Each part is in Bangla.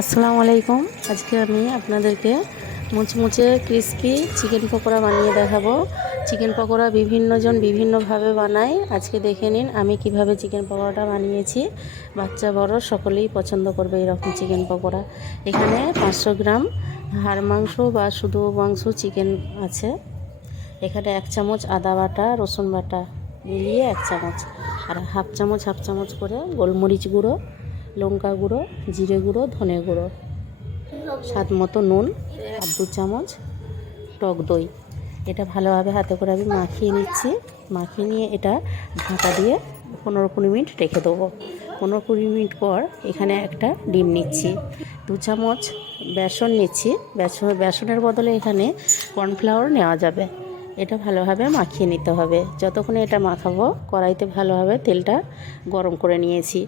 আসসালামু আলাইকুম। আজকে আমি আপনাদেরকে মুচমুচে ক্রিস্পি চিকেন পকোড়া বানিয়ে দেখাবো। চিকেন পকোড়া বিভিন্নজন বিভিন্নভাবে বানায়। আজকে দেখে নিন আমি কীভাবে চিকেন পকোড়াটা বানিয়েছি। বাচ্চা, বড়, সকলেই পছন্দ করবে এরকম চিকেন পকোড়া। এখানে পাঁচশো গ্রাম হাড় মাংস বা শুধু মাংস চিকেন আছে। এখানে এক চামচ আদা বাটা, রসুন বাটা মিলিয়ে এক চামচ। আর হাফ চামচ হাফ চামচ করে গোলমরিচ গুঁড়ো। লঙ্কা গুঁড়ো, জিরে গুঁড়ো, ধনে গুঁড়ো। স্বাদ মতো নুন আর দু চামচ টক দই। এটা ভালোভাবে হাতে করে আমি মাখিয়ে নিচ্ছি। মাখিয়ে নিয়ে এটা ঢাকা দিয়ে পনেরো কুড়ি মিনিট রেখে দেবো। পনেরো কুড়ি মিনিট পর এখানে একটা ডিম নিচ্ছি। দু চামচ বেসন নিচ্ছি। বেসন বেসনের বদলে এখানে কর্নফ্লাওয়ার নেওয়া যাবে। এটা ভালোভাবে মাখিয়ে নিতে হবে। যতক্ষণে এটা মাখাবো, কড়াইতে ভালোভাবে তেলটা গরম করে নিয়েছি।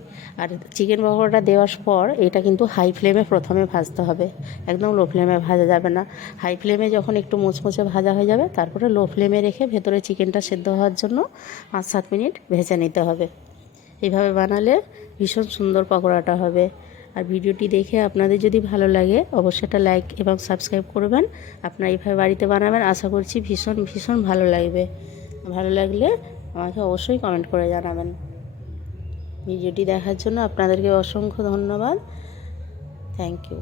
আর চিকেন পকোড়াটা দেওয়ার পর এটা কিন্তু হাই ফ্লেমে প্রথমে ভাজতে হবে। একদম লো ফ্লেমে ভাজা যাবে না। হাই ফ্লেমে যখন একটু মুচমুচে ভাজা হয়ে যাবে, তারপরে লো ফ্লেমে রেখে ভেতরে চিকেনটা সেদ্ধ হওয়ার জন্য পাঁচ সাত মিনিট ভেজে নিতে হবে। এইভাবে বানালে ভীষণ সুন্দর পকোড়াটা হবে। আর ভিডিওটি দেখে আপনাদের যদি ভালো লাগে, অবশ্যই একটা লাইক এবং সাবস্ক্রাইব করবেন। আপনারা এইভাবে বাড়িতে বানাবেন, আশা করছি ভীষণ ভীষণ ভালো লাগবে। ভালো লাগলে আমাকে অবশ্যই কমেন্ট করে জানাবেন। ভিডিওটি দেখার জন্য আপনাদেরকে অসংখ্য ধন্যবাদ। Thank you